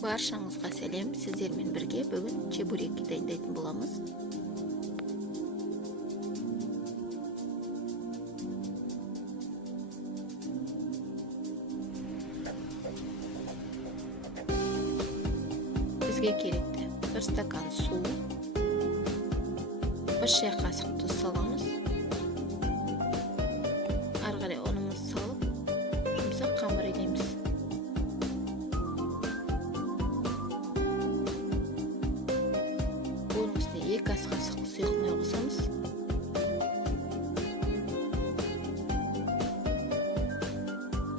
Баршаңызға сәлем, сіздермен бірге бүгін чебуреки дайындайтын боламыз. Бізге керекті 1 стакан су, 1 шай қасық тұз саламыз. Ары қарай ұнымызды салып, жұмсақ қамыр илейміз. Оның үстіне 2 ас қасық сұйық май қосамыз.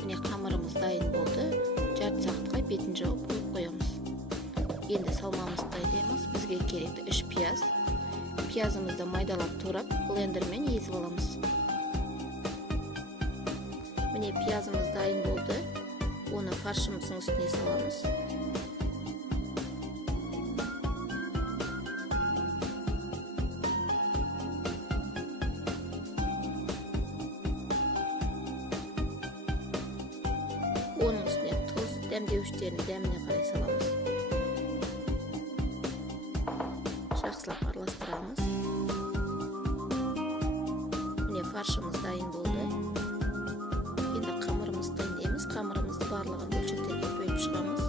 Міне қамырымыз дайын болды. Жарты сағатқа бетін жауып қойып қоямыз. Енді салмамызды дайындаймыз. Бізге керекті 3 пияз. Пиязымызды майдалап турап, блендермен езіп аламыз. Міне пиязымыз дайын болды. Оны фаршымыздың үстіне саламыз. Оның үстіне тұз, дәмдеуіштерін дәміне қарай саламыз. Жақсылап араластырамыз. Міне фаршымыз дайын болды. Енді қамырымызды дайындаймыз. Қамырымызды барлығын бөлшектерге бөліп шығамыз.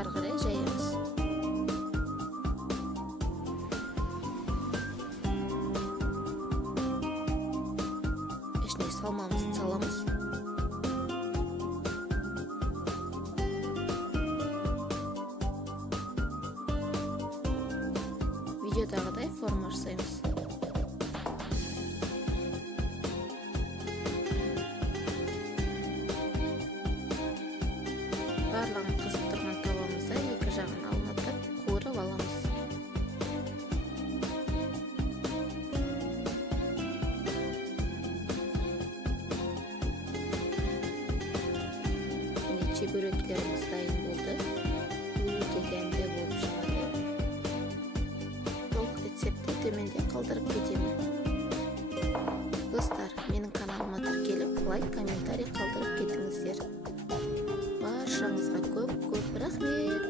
Ары қарай жаямыз. Ішіне салмамызды саламыз. Видеодағыдай форма жасаймыз. Барлығын қызып тұрған табамызда 2 жағын алынатып, қуырып аламыз. Міне чебуректеріміз дайын болды. Өте дәмді болып шығады. Рецепті төменде қалдырып кетемін. Достар, менің каналыма тіркеліп, лайк, комментарий қалдырып кетіңіздер. Баршаңызға көп рахмет.